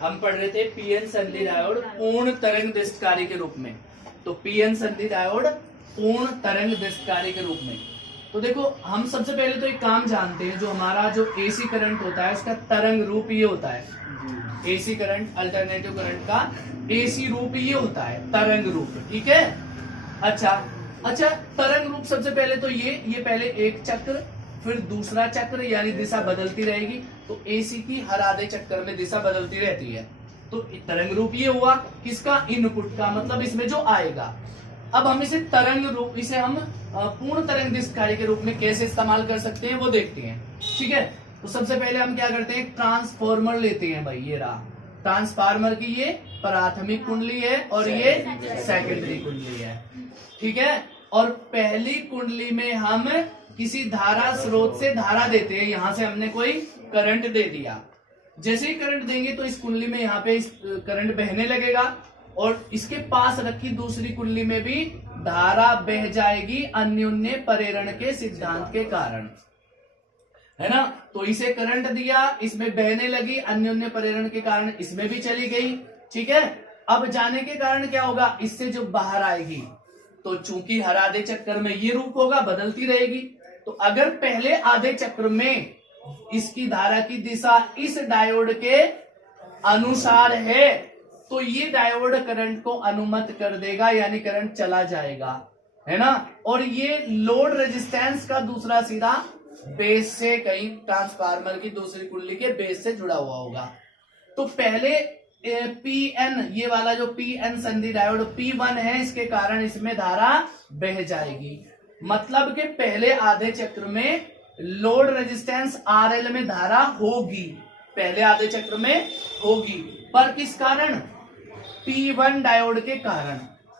हम पढ़ रहे थे पीएन संधि डायोड पूर्ण तरंग दैर्ध्यकारी के रूप में। तो पीएन संधि डायोड पूर्ण तरंग दैर्ध्यकारी के रूप में। तो देखो हम सबसे पहले तो एक काम जानते हैं, जो हमारा जो एसी करंट होता है उसका तरंग रूप ये होता है। एसी करंट, अल्टरनेटिव करंट का एसी रूप ये होता है, तरंग रूप। ठीक है। अच्छा तरंग रूप सबसे पहले तो ये पहले एक चक्र, फिर दूसरा चक्र, यानी दिशा बदलती रहेगी। तो एसी की हर आधे चक्कर में दिशा बदलती रहती है। तो तरंग रूप ये हुआ किसका, इनपुट का, मतलब इसमें जो आएगा। अब हम इसे तरंग रूप, इसे हम पूर्ण तरंग दैर्ध्यकारी के रूप में कैसे इस्तेमाल कर सकते हैं वो देखते हैं। ठीक है। तो सबसे पहले हम क्या करते हैं, ट्रांसफॉर्मर लेते हैं भाई। ये रहा ट्रांसफार्मर की ये प्राथमिक कुंडली है और ये सेकेंडरी कुंडली है। ठीक है। और पहली कुंडली में हम किसी धारा स्रोत से धारा देते हैं। यहां से हमने कोई करंट दे दिया। जैसे ही करंट देंगे तो इस कुंडली में यहाँ पे इस करंट बहने लगेगा और इसके पास रखी दूसरी कुंडली में भी धारा बह जाएगी अन्योन्य प्रेरण के सिद्धांत के कारण, है ना। तो इसे करंट दिया, इसमें बहने लगी, अन्योन्य प्रेरण के कारण इसमें भी चली गई। ठीक है। अब जाने के कारण क्या होगा, इससे जो बाहर आएगी तो चूंकि हर आधे चक्कर में ये रूप होगा, बदलती रहेगी। तो अगर पहले आधे चक्र में इसकी धारा की दिशा इस डायोड के अनुसार है तो ये डायोड करंट को अनुमत कर देगा, यानी करंट चला जाएगा, है ना। और ये लोड रेजिस्टेंस का दूसरा सीधा बेस से, कहीं ट्रांसफार्मर की दूसरी कुंडली के बेस से जुड़ा हुआ होगा। तो पहले पीएन, ये वाला जो पीएन संधि डायोड P1 है, इसके कारण इसमें धारा बह जाएगी। मतलब कि पहले आधे चक्र में लोड रेजिस्टेंस RL में धारा होगी, पहले आधे चक्र में होगी, पर किस कारण, P1 डायोड के कारण।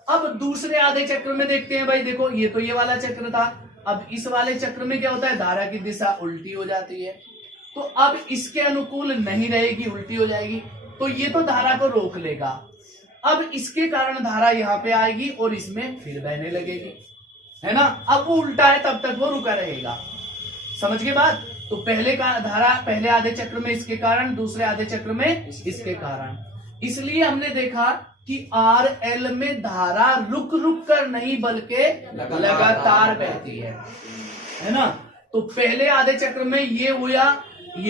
अब दूसरे आधे चक्र में देखते हैं भाई। देखो ये तो ये वाला चक्र था, अब इस वाले चक्र में क्या होता है, धारा की दिशा उल्टी हो जाती है। तो अब इसके अनुकूल नहीं रहेगी, उल्टी हो जाएगी। तो ये तो धारा को रोक लेगा। अब इसके कारण धारा यहाँ पे आएगी और इसमें फिर बहने लगेगी, है ना। अब वो उल्टा है तब तक वो रुका रहेगा। समझ गए बात। तो पहले का धारा पहले आधे चक्र में इसके कारण, दूसरे आधे चक्र में इसके कारण। इसलिए हमने देखा कि RL में धारा रुक रुक कर नहीं बल्कि लगातार बहती है ना। तो पहले आधे चक्र में ये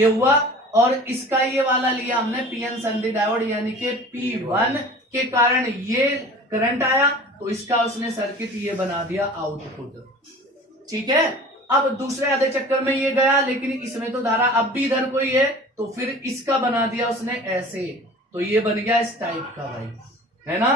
हुआ और इसका ये वाला लिया हमने पीएन संधि डायोड, यानी कि P1 के कारण ये करंट आया तो इसका उसने सर्किट ये बना दिया आउटपुट। ठीक है। अब दूसरे आधे चक्कर में ये गया, लेकिन इसमें तो धारा अब भी इधर कोई है, तो फिर इसका बना दिया उसने ऐसे, तो ये बन गया इस टाइप का भाई, है ना।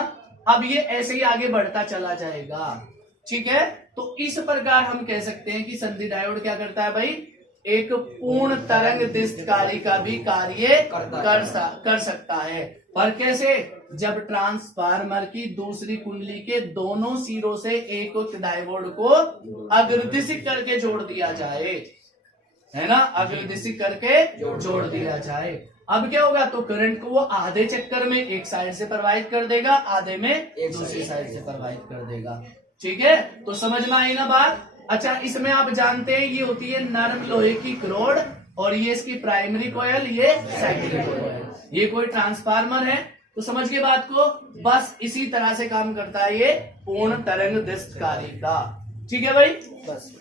अब ये ऐसे ही आगे बढ़ता चला जाएगा। ठीक है। तो इस प्रकार हम कह सकते हैं कि संधि डायोड क्या करता है भाई, एक पूर्ण तरंग दैर्ध्यकारी का भी कार्य कर सकता है। पर कैसे, जब ट्रांसफार्मर की दूसरी कुंडली के दोनों सिरों से एक डायोड को अग्रदिशिक करके जोड़ दिया जाए, है ना, अग्रदिशिक करके जोड़ दिया जाए। अब क्या होगा, तो करंट को वो आधे चक्कर में एक साइड से प्रवाहित कर देगा, आधे में दूसरी साइड से प्रवाहित कर देगा। ठीक है। तो समझ में आई ना बात। अच्छा, इसमें आप जानते हैं ये होती है नरम लोहे की रॉड और ये इसकी प्राइमरी कॉइल, ये सेकेंडरी कॉइल। ये कोई ट्रांसफार्मर है। तो समझ के बात को, बस इसी तरह से काम करता है ये पूर्ण तरंग दैर्ध्यकारी का। ठीक है भाई, बस।